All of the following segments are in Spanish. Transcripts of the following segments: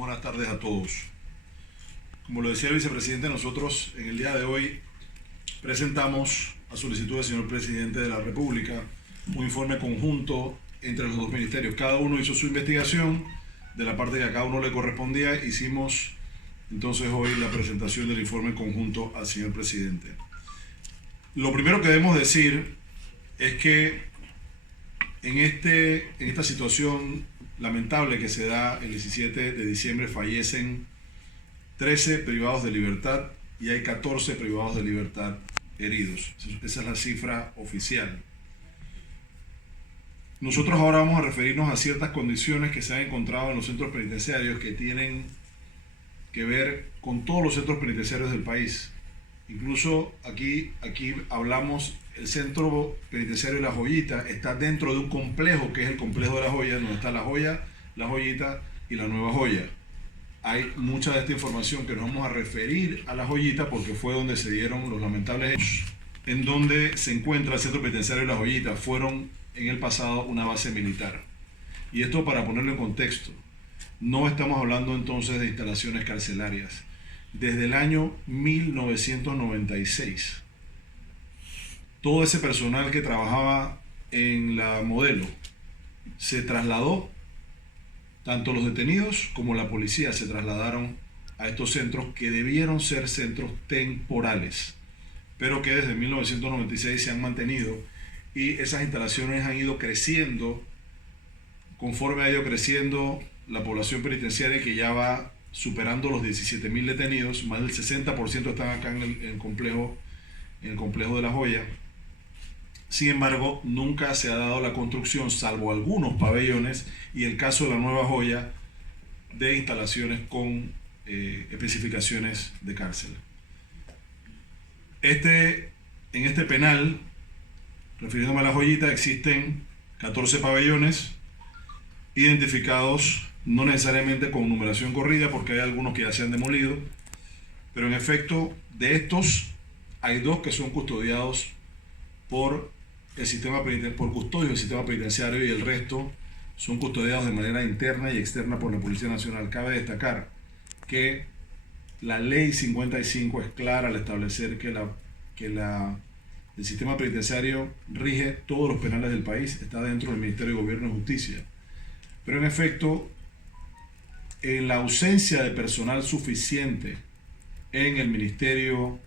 buenas tardes a todos. Como lo decía el vicepresidente, nosotros en el día de hoy presentamos a solicitud del señor presidente de la República un informe conjunto entre los dos ministerios. Cada uno hizo su investigación de la parte que a cada uno le correspondía. Hicimos entonces hoy la presentación del informe conjunto al señor presidente. Lo primero que debemos decir es que en esta situación lamentable que se da el 17 de diciembre fallecen 13 privados de libertad y hay 14 privados de libertad heridos. Esa es la cifra oficial. Nosotros ahora vamos a referirnos a ciertas condiciones que se han encontrado en los centros penitenciarios que tienen que ver con todos los centros penitenciarios del país. Incluso aquí hablamos, el centro penitenciario La Joyita está dentro de un complejo que es el complejo de La Joya, donde está La Joya, La Joyita y La Nueva Joya. Hay mucha de esta información que nos vamos a referir a La Joyita porque fue donde se dieron los lamentables hechos. En donde se encuentra el centro penitenciario La Joyita fueron en el pasado una base militar. Y esto para ponerlo en contexto, no estamos hablando entonces de instalaciones carcelarias. Desde el año 1996, todo ese personal que trabajaba en la Modelo se trasladó, tanto los detenidos como la policía se trasladaron a estos centros que debieron ser centros temporales, pero que desde 1996 se han mantenido y esas instalaciones han ido creciendo conforme ha ido creciendo la población penitenciaria, que ya va superando los 17.000 detenidos. Más del 60% están acá en el complejo de La Joya. Sin embargo, nunca se ha dado la construcción, salvo algunos pabellones y el caso de La Nueva Joya, de instalaciones con especificaciones de cárcel. En este penal, refiriéndome a La Joyita, existen 14 pabellones identificados, no necesariamente con numeración corrida, porque hay algunos que ya se han demolido, pero en efecto, de estos hay 2 que son custodiados por custodios del sistema penitenciario y el resto son custodiados de manera interna y externa por la Policía Nacional. Cabe destacar que la Ley 55 es clara al establecer que el sistema penitenciario rige todos los penales del país, está dentro del Ministerio de Gobierno y Justicia. Pero en efecto, en la ausencia de personal suficiente en el Ministerio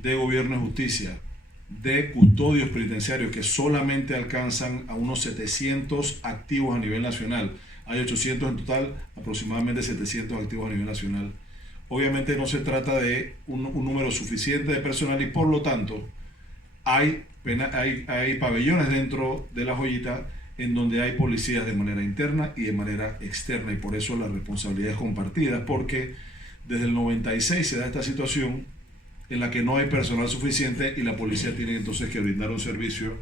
de Gobierno y Justicia, de custodios penitenciarios que solamente alcanzan a unos 700 activos a nivel nacional, hay 800 en total, aproximadamente 700 activos a nivel nacional. Obviamente no se trata de un número suficiente de personal y por lo tanto hay pabellones dentro de La Joyita en donde hay policías de manera interna y de manera externa, y por eso la responsabilidad es compartida, porque desde el 96 se da esta situación en la que no hay personal suficiente y la policía tiene entonces que brindar un servicio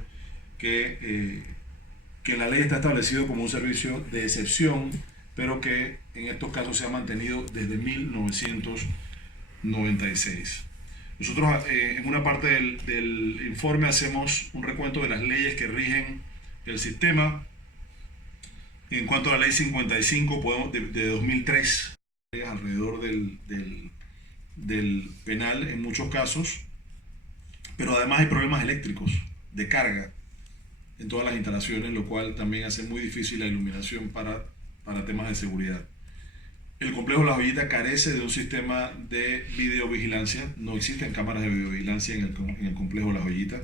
que la ley está establecido como un servicio de excepción, pero que en estos casos se ha mantenido desde 1996. Nosotros en una parte del informe hacemos un recuento de las leyes que rigen el sistema. En cuanto a la ley 55 de 2003, alrededor del penal en muchos casos, pero además hay problemas eléctricos de carga en todas las instalaciones, lo cual también hace muy difícil la iluminación para temas de seguridad. El complejo La Joyita carece de un sistema de videovigilancia, no existen cámaras de videovigilancia en el complejo La Joyita.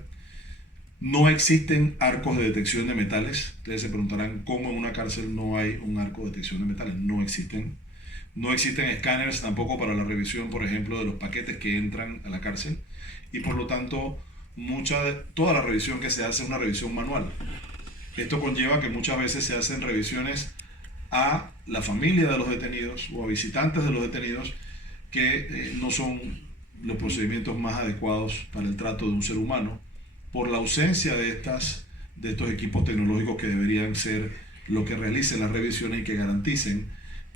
No existen arcos de detección de metales. Ustedes se preguntarán cómo en una cárcel no hay un arco de detección de metales. No existen. No existen escáneres tampoco para la revisión, por ejemplo, de los paquetes que entran a la cárcel. Y por lo tanto, toda la revisión que se hace es una revisión manual. Esto conlleva que muchas veces se hacen revisiones a la familia de los detenidos o a visitantes de los detenidos que no son los procedimientos más adecuados para el trato de un ser humano, por la ausencia de estos equipos tecnológicos que deberían ser lo que realicen las revisiones y que garanticen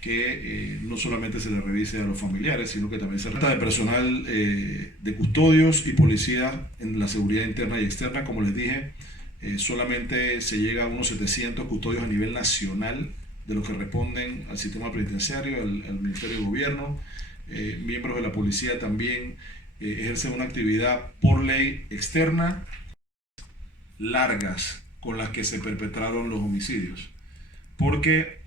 que no solamente se le revise a los familiares, sino que también se trata de personal de custodios y policía en la seguridad interna y externa. Como les dije, solamente se llega a unos 700 custodios a nivel nacional de los que responden al sistema penitenciario, al Ministerio de Gobierno. Miembros de la policía también ejercen una actividad por ley externa largas con las que se perpetraron los homicidios. Porque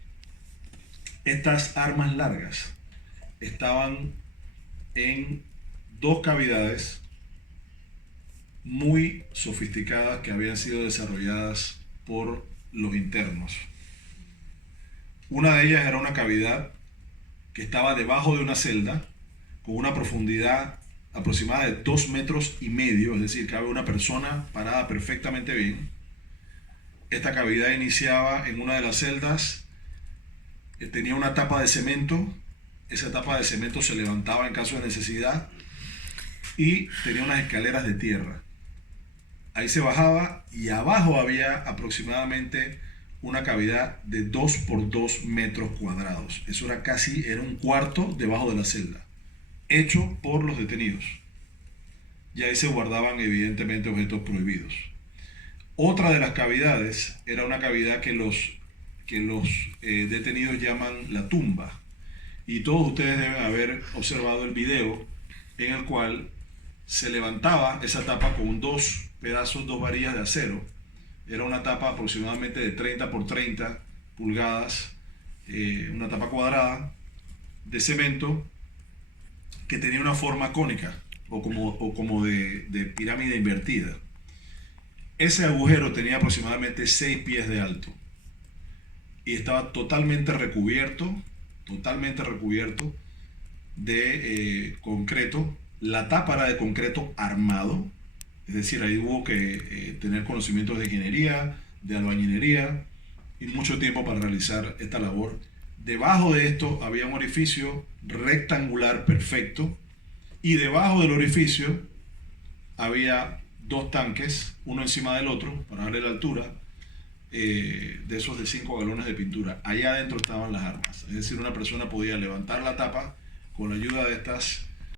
estas armas largas estaban en dos cavidades muy sofisticadas que habían sido desarrolladas por los internos. Una de ellas era una cavidad que estaba debajo de una celda con una profundidad aproximada de 2,5 metros, es decir, cabe una persona parada perfectamente bien. Esta cavidad iniciaba en una de las celdas, tenía una tapa de cemento, esa tapa de cemento se levantaba en caso de necesidad y tenía unas escaleras de tierra. Ahí se bajaba y abajo había aproximadamente una cavidad de 2 por 2 metros cuadrados. Eso era un cuarto debajo de la celda, hecho por los detenidos. Y ahí se guardaban evidentemente objetos prohibidos. Otra de las cavidades era una cavidad que los detenidos llaman la tumba. Y todos ustedes deben haber observado el video en el cual se levantaba esa tapa con dos varillas de acero. Era una tapa aproximadamente de 30 por 30 pulgadas, una tapa cuadrada de cemento que tenía una forma cónica o como de pirámide invertida. Ese agujero tenía aproximadamente 6 pies de alto y estaba totalmente recubierto de concreto. La tapa era de concreto armado, es decir, ahí hubo que tener conocimientos de ingeniería, de albañilería y mucho tiempo para realizar esta labor. Debajo de esto había un orificio rectangular perfecto y debajo del orificio había 2 tanques, uno encima del otro para darle la altura, de esos de 5 galones de pintura. Allá adentro estaban las armas, es decir, una persona podía levantar la tapa con la ayuda de estas